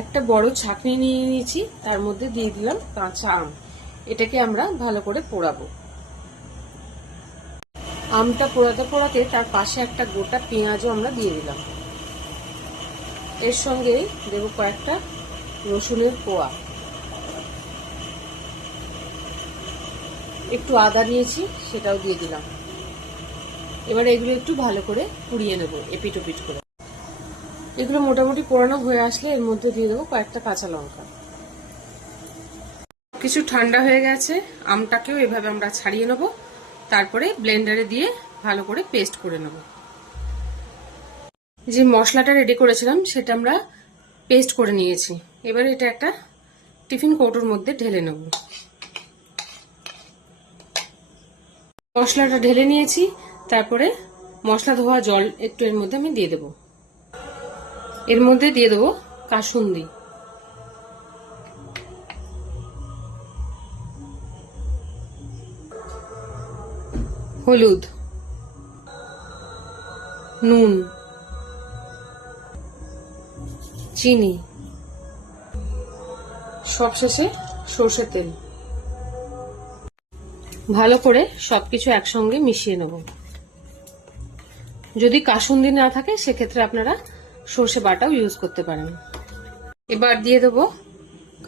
একটা বড় ছাঁকনি নিয়ে নিয়েছি, তার মধ্যে দিয়ে দিলাম কাঁচা আম। এটাকে আমরা ভালো করে পোড়াবো। আমটা পোড়াতে পোড়াতে তার পাশে একটা গোটা পেঁয়াজও আমরা দিয়ে দিলাম। এর সঙ্গে দেব কয়েকটা রসুনের কোয়া, একটু আদা নিয়েছি সেটাও দিয়ে দিলাম। এবার এগুলো একটু ভালো করে পুড়িয়ে নেব এপিট ওপিট করে। এগুলো মোটামুটি পোড়ানো হয়ে আসলে এর মধ্যে দিয়ে দেবো কয়েকটা কাঁচা লঙ্কা। কিছু ঠান্ডা হয়ে গেছে, আমটাকেও এভাবে আমরা ছাড়িয়ে নেব, তারপরে ব্লেন্ডারে দিয়ে ভালো করে পেস্ট করে নেব। যে মশলাটা রেডি করেছিলাম সেটা আমরা পেস্ট করে নিয়েছি। এবার এটা একটা টিফিন কৌটোর মধ্যে ঢেলে নেব। মশলাটা ঢেলে নিয়েছি, তারপরে মশলা ধোয়া জল একটু এর মধ্যে আমি দিয়ে দেব। এর মধ্যে দিয়ে দেবো কাসুন্দি, হলুদ, নুন, চিনি, সবশেষে সর্ষের তেল। ভালো করে সবকিছু একসঙ্গে মিশিয়ে নেব। যদি কাসুন্দি না থাকে সেক্ষেত্রে আপনারা সর্ষে বাটাও ইউজ করতে পারেন। এবার দিয়ে দেবো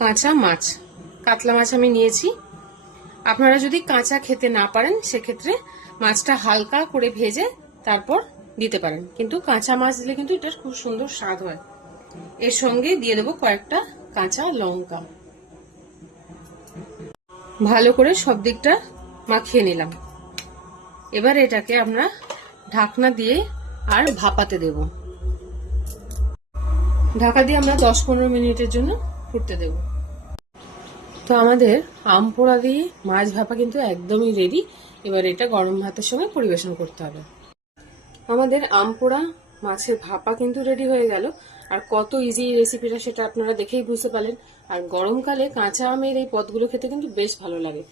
কাঁচা মাছ। কাতলা মাছ আমি নিয়েছি। আপনারা যদি কাঁচা খেতে না পারেন সেক্ষেত্রে মাছটা হালকা করে ভেজে তারপর দিতে পারেন, কিন্তু কাঁচা মাছ দিলে কিন্তু এটার খুব সুন্দর স্বাদ হয়। এর সঙ্গে দিয়ে দেবো কয়েকটা কাঁচা লঙ্কা। ভালো করে সব দিকটা মাখিয়ে নিলাম। এবার এটাকে আমরা ঢাকনা দিয়ে আর ভাপাতে দেব। ঢাকা দিয়ে আমরা 10-15 মিনিটের জন্য ফুটতে দেব। তো আমাদের আম পোড়া দিয়ে মাছ ভাপা কিন্তু একদমই রেডি। এবার এটা গরম ভাতের সঙ্গে পরিবেশন করতে হবে। আমাদের আম পোড়া মাছের ভাপা কিন্তু রেডি হয়ে গেল। আর কত ইজি রেসিপিটা সেটা আপনারা দেখেই বুঝতে পারলেন। আর গরমকালে কাঁচা আমের এই পদগুলো খেতে কিন্তু বেশ ভালো লাগে।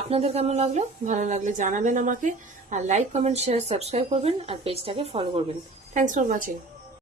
আপনাদের কেমন লাগলো? ভালো লাগলে জানাবেন আমাকে। আর লাইক, কমেন্ট, শেয়ার, সাবস্ক্রাইব করবেন আর পেজটাকে ফলো করবেন। Thanks for watching.